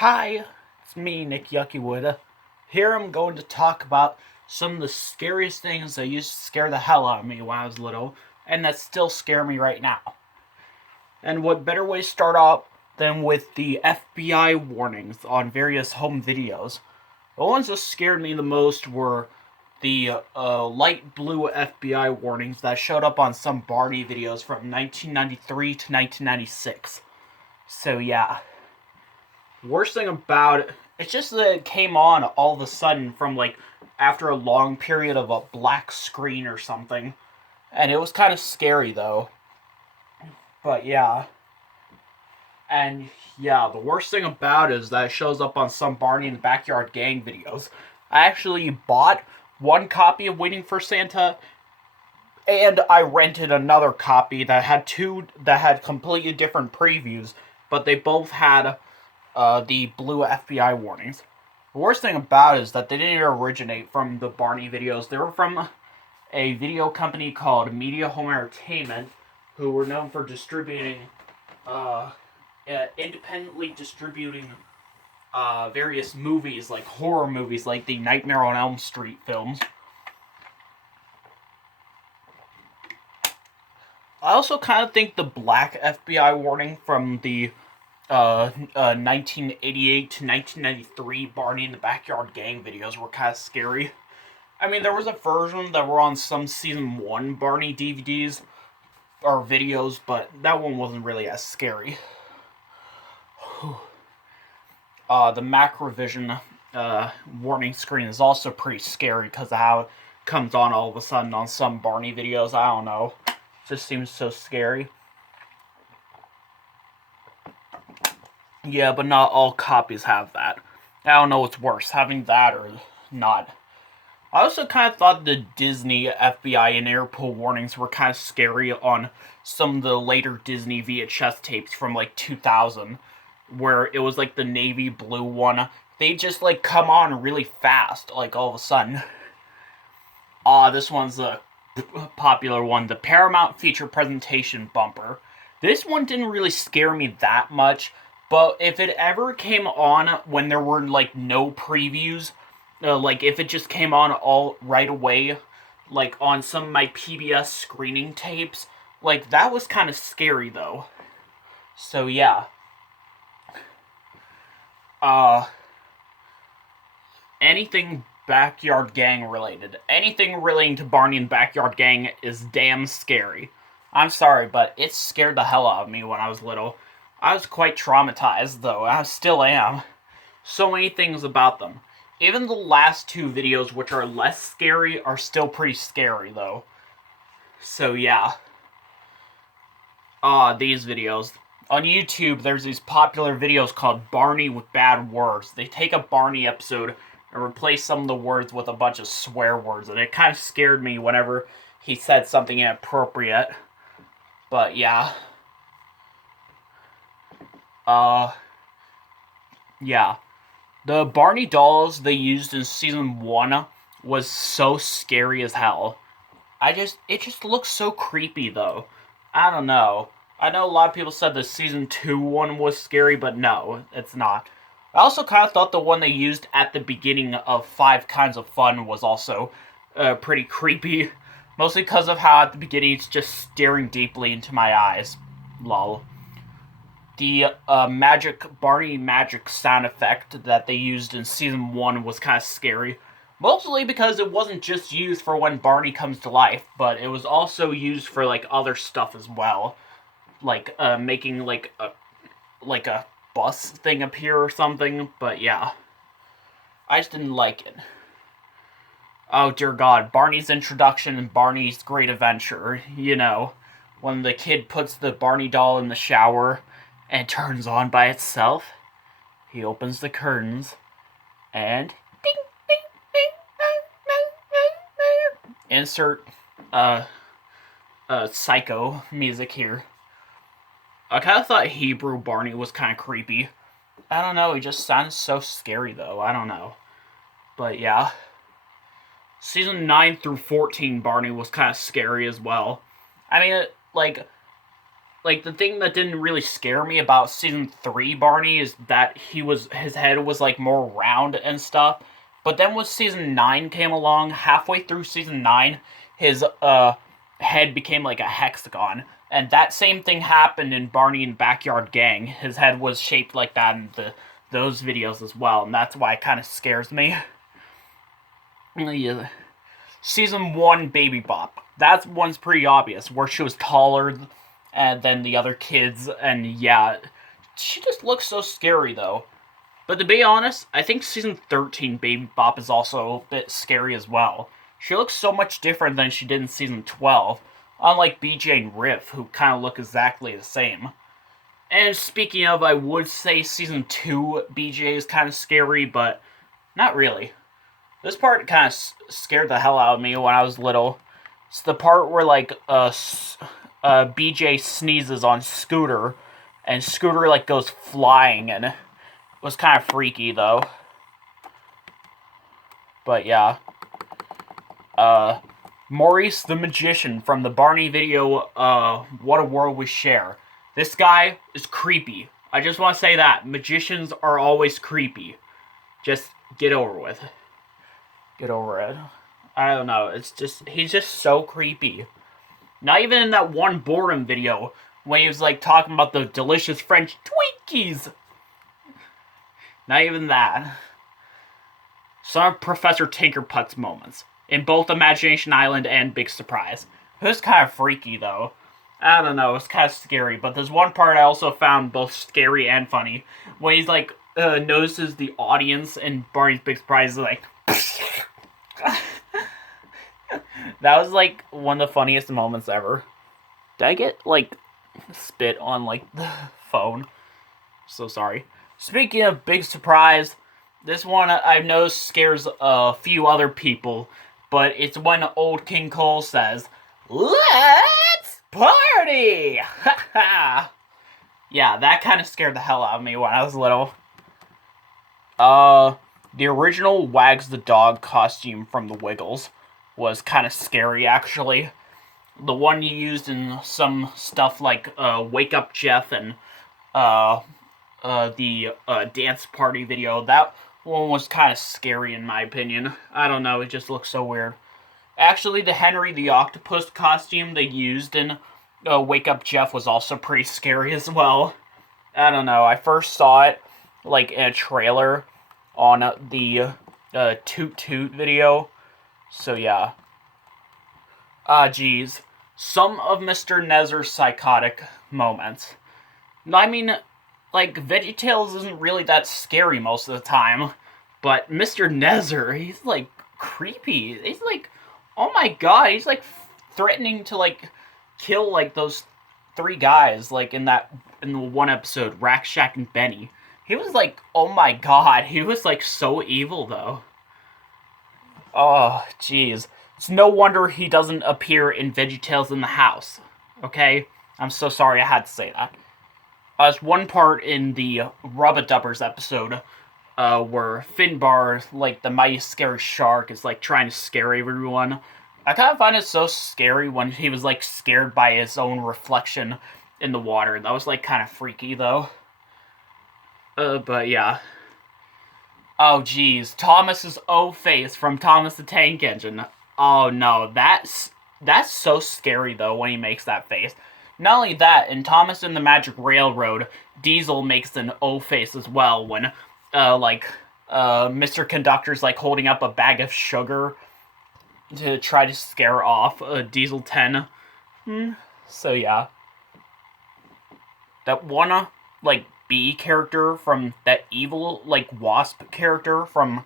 Hi, it's me, Nick Yuckywood. Here I'm going to talk about some of the scariest things that used to scare the hell out of me when I was little, and that still scare me right now. And what better way to start off than with the FBI warnings on various home videos? The ones that scared me the most were the light blue FBI warnings that showed up on some Barney videos from 1993 to 1996. So yeah. Worst thing about it, it's just that it came on all of a sudden from after a long period of a black screen or something. And it was kind of scary though. But yeah. And yeah, the worst thing about it is that it shows up on some Barney in the Backyard Gang videos. I actually bought one copy of Waiting for Santa, and I rented another copy that had completely different previews, but they both had the blue FBI warnings. The worst thing about it is that they didn't originate from the Barney videos. They were from a video company called Media Home Entertainment, who were known for independently distributing various movies, like horror movies, like the Nightmare on Elm Street films. I also kind of think the black FBI warning from the 1988 to 1993 Barney in the Backyard Gang videos were kind of scary. I mean, there was a version that were on some season 1 Barney DVDs or videos, but that one wasn't really as scary. The Macrovision warning screen is also pretty scary because of how it comes on all of a sudden on some Barney videos. I don't know. It just seems so scary. Yeah, but not all copies have that. I don't know what's worse, having that or not. I also kind of thought the Disney FBI and airport warnings were kind of scary on some of the later Disney VHS tapes from 2000, where it was the navy blue one. They just come on really fast, all of a sudden. This one's a popular one, the Paramount feature presentation bumper. This one didn't really scare me that much, but if it ever came on when there were no previews, if it just came on all right away, on some of my PBS screening tapes, that was kind of scary though. So yeah. Anything Backyard Gang related, anything relating to Barney and Backyard Gang is damn scary. I'm sorry, but it scared the hell out of me when I was little. I was quite traumatized though, I still am. So many things about them. Even the last two videos, which are less scary, are still pretty scary, though. So, yeah. These videos. On YouTube, there's these popular videos called Barney with Bad Words. They take a Barney episode and replace some of the words with a bunch of swear words, and it kind of scared me whenever he said something inappropriate. But, yeah. Yeah. The Barney dolls they used in season 1 was so scary as hell. It just looks so creepy though. I don't know. I know a lot of people said the season 2 one was scary, but no, it's not. I also kind of thought the one they used at the beginning of 5 Kinds of Fun was also pretty creepy. Mostly because of how at the beginning it's just staring deeply into my eyes. Lol. The Barney magic sound effect that they used in season 1 was kind of scary. Mostly because it wasn't just used for when Barney comes to life, but it was also used for other stuff as well. Making a bus thing appear or something, but yeah. I just didn't like it. Oh dear God, Barney's introduction and Barney's Great Adventure, when the kid puts the Barney doll in the shower and turns on by itself. He opens the curtains and ding, ding, ding, insert psycho music here. I kind of thought Hebrew Barney was kind of creepy. I don't know, he just sounds so scary though. I don't know. But yeah. Season 9 through 14 Barney was kind of scary as well. I mean, like, the thing that didn't really scare me about season 3 Barney is that his head was, like, more round and stuff. But then when season 9 came along, halfway through season 9, his, head became, like, a hexagon. And that same thing happened in Barney and Backyard Gang. His head was shaped like that in those videos as well, and that's why it kind of scares me. Yeah. Season 1 Baby Bop. That one's pretty obvious, where she was taller than the other kids, and yeah, she just looks so scary, though. But to be honest, I think season 13 Baby Bop is also a bit scary as well. She looks so much different than she did in season 12, unlike BJ and Riff, who kind of look exactly the same. And speaking of, I would say season 2 BJ is kind of scary, but not really. This part kind of scared the hell out of me when I was little. It's the part where, like, BJ sneezes on Scooter, and Scooter, like, goes flying, and it was kind of freaky, though. But, yeah. Maurice the Magician from the Barney video, What a World We Share. This guy is creepy. I just want to say that. Magicians are always creepy. Just get over with it. Get over it. I don't know. It's just, he's just so creepy. Not even in that one boredom video when he was like talking about the delicious French Twinkies. Not even that. Some of Professor Tinkerput's moments in both Imagination Island and Big Surprise. It was kind of freaky though. I don't know. It's kind of scary. But there's one part I also found both scary and funny when he's like notices the audience in Barney's Big Surprise is like. That was, like, one of the funniest moments ever. Did I get, like, spit on, like, the phone? So sorry. Speaking of Big Surprise, this one I've noticed scares a few other people, but it's when old King Cole says, "Let's party!" Ha ha! Yeah, that kind of scared the hell out of me when I was little. The original Wags the Dog costume from the Wiggles was kind of scary, actually. The one you used in some stuff like Wake Up Jeff and the dance party video, that one was kind of scary in my opinion. I don't know, it just looks so weird. Actually, the Henry the Octopus costume they used in Wake Up Jeff was also pretty scary as well. I don't know, I first saw it like in a trailer on the Toot Toot video. So yeah. Geez. Some of Mr. Nezer's psychotic moments. I mean, like, VeggieTales isn't really that scary most of the time, but Mr. Nezer, he's, like, creepy. He's, like, oh my god, he's, like, threatening to, like, kill, like, those 3 guys, like, in the one episode, Rack, Shack, and Benny. He was, like, oh my god, he was, like, so evil, though. Oh, jeez. It's no wonder he doesn't appear in VeggieTales in the House. Okay? I'm so sorry I had to say that. There's one part in the Rubba-Dubbers episode where Finbar, like the mighty scary shark, is like trying to scare everyone. I kind of find it so scary when he was like scared by his own reflection in the water. That was like kind of freaky though. But yeah. Oh geez, Thomas's O-face from Thomas the Tank Engine. Oh no, that's so scary though when he makes that face. Not only that, in Thomas and the Magic Railroad, Diesel makes an O-face as well when, Mr. Conductor's, like, holding up a bag of sugar to try to scare off Diesel 10. So, yeah. That one, like, B character from that evil, like, wasp character from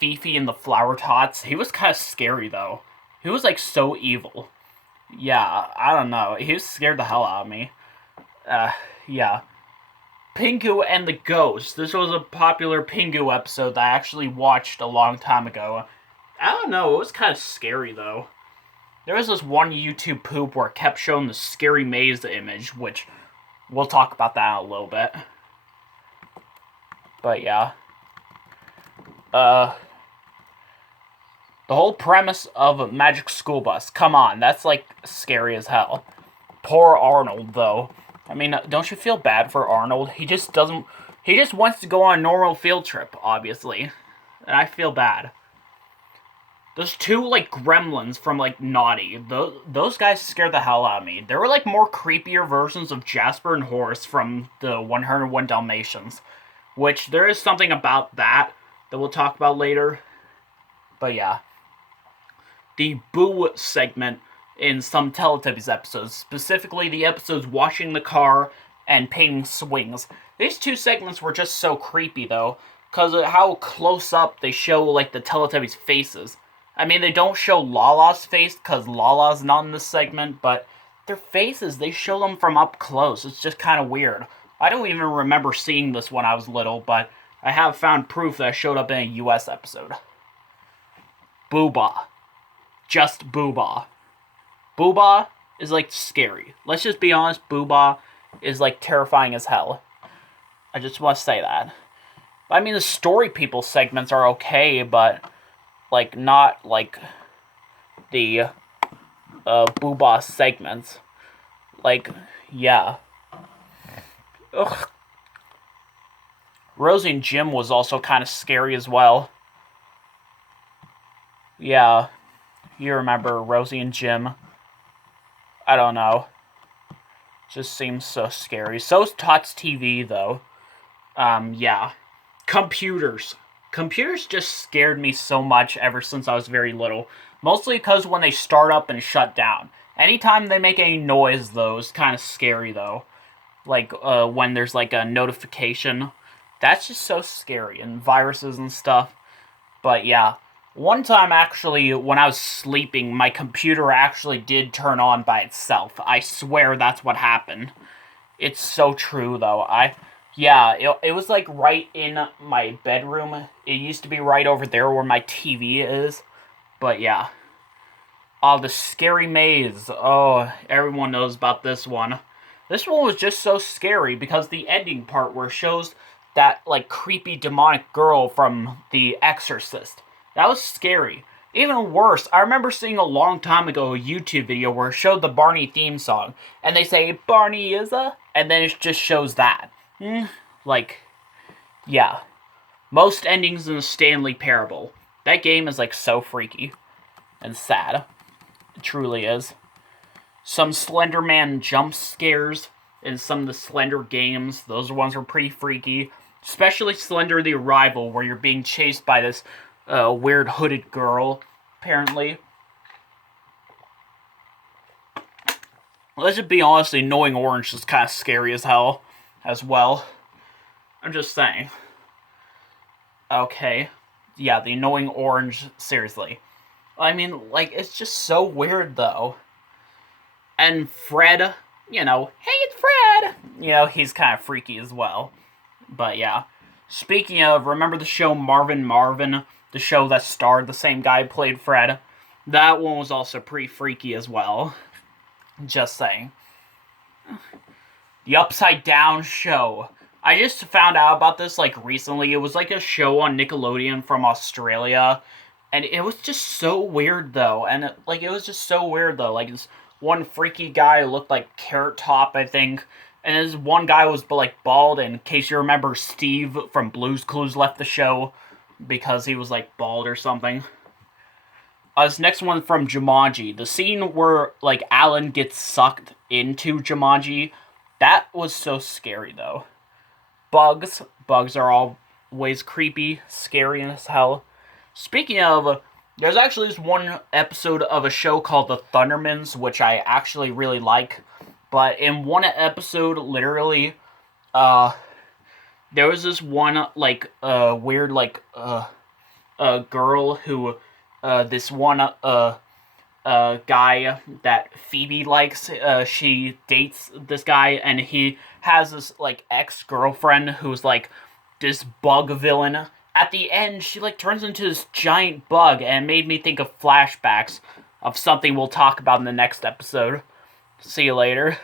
Fifi and the Flower Tots, he was kind of scary, though. He was, like, so evil. Yeah, I don't know. He scared the hell out of me. Yeah. Pingu and the Ghost. This was a popular Pingu episode that I actually watched a long time ago. I don't know, it was kind of scary, though. There was this one YouTube poop where it kept showing the scary maze image, which we'll talk about that in a little bit. But, yeah. The whole premise of a Magic School Bus. Come on, that's, like, scary as hell. Poor Arnold, though. I mean, don't you feel bad for Arnold? He just doesn't... He just wants to go on a normal field trip, obviously. And I feel bad. Those two, like, gremlins from, like, Naughty, those guys scared the hell out of me. They were, like, more creepier versions of Jasper and Horace from the 101 Dalmatians. Which, there is something about that we'll talk about later. But, yeah. The Boo segment in some Teletubbies episodes, specifically the episodes Washing the Car and Painting Swings. These two segments were just so creepy, though, because of how close up they show, like, the Teletubbies' faces. I mean, they don't show Lala's face, because Lala's not in this segment, but their faces, they show them from up close. It's just kind of weird. I don't even remember seeing this when I was little, but I have found proof that it showed up in a US episode. Booba. Just Booba. Booba is, like, scary. Let's just be honest, Booba is, like, terrifying as hell. I just want to say that. I mean, the Story People segments are okay, but, like, not, like, the Booba segments. Like, yeah. Ugh. Rosie and Jim was also kind of scary as well. Yeah. You remember Rosie and Jim. I don't know. Just seems so scary. So's Tots TV, though. Yeah. Computers. Computers just scared me so much ever since I was very little. Mostly because when they start up and shut down. Anytime they make any noise, though, is kind of scary, though. Like, when there's, like, a notification. That's just so scary. And viruses and stuff. But, yeah. One time, actually, when I was sleeping, my computer actually did turn on by itself. I swear that's what happened. It's so true, though. It was, like, right in my bedroom. It used to be right over there where my TV is. But, yeah. The Scary Maze. Oh, everyone knows about this one. This one was just so scary because the ending part where it shows that, like, creepy demonic girl from The Exorcist. That was scary. Even worse, I remember seeing a long time ago a YouTube video where it showed the Barney theme song. And they say, Barney is a... And then it just shows that. Like, yeah. Most endings in the Stanley Parable. That game is, like, so freaky. And sad. It truly is. Some Slender Man jump scares in some of the Slender games. Those ones were pretty freaky. Especially Slender the Arrival, where you're being chased by this weird hooded girl, apparently. Let's just be honest, the Annoying Orange is kind of scary as hell, as well. I'm just saying. Okay. Yeah, the Annoying Orange, seriously. I mean, like, it's just so weird, though. And Fred, you know, hey, it's Fred! You know, he's kind of freaky as well. But, yeah. Speaking of, remember the show Marvin Marvin? The show that starred the same guy who played Fred? That one was also pretty freaky as well. Just saying. The Upside Down Show. I just found out about this, like, recently. It was, like, a show on Nickelodeon from Australia. And it was just so weird, though. And, it was just so weird, though. Like, this one freaky guy who looked like Carrot Top, I think. And this one guy was, like, bald. And in case you remember, Steve from Blue's Clues left the show because he was, like, bald or something. This next one from Jumanji. The scene where, like, Alan gets sucked into Jumanji. That was so scary, though. Bugs. Bugs are always creepy, scary as hell. Speaking of, there's actually this one episode of a show called The Thundermans, which I actually really like. But in one episode, literally, there was this one, like, weird, like, girl who, this one, guy that Phoebe likes, she dates this guy, and he has this, like, ex-girlfriend who's, like, this bug villain. At the end, she, like, turns into this giant bug, and it made me think of flashbacks of something we'll talk about in the next episode. See you later.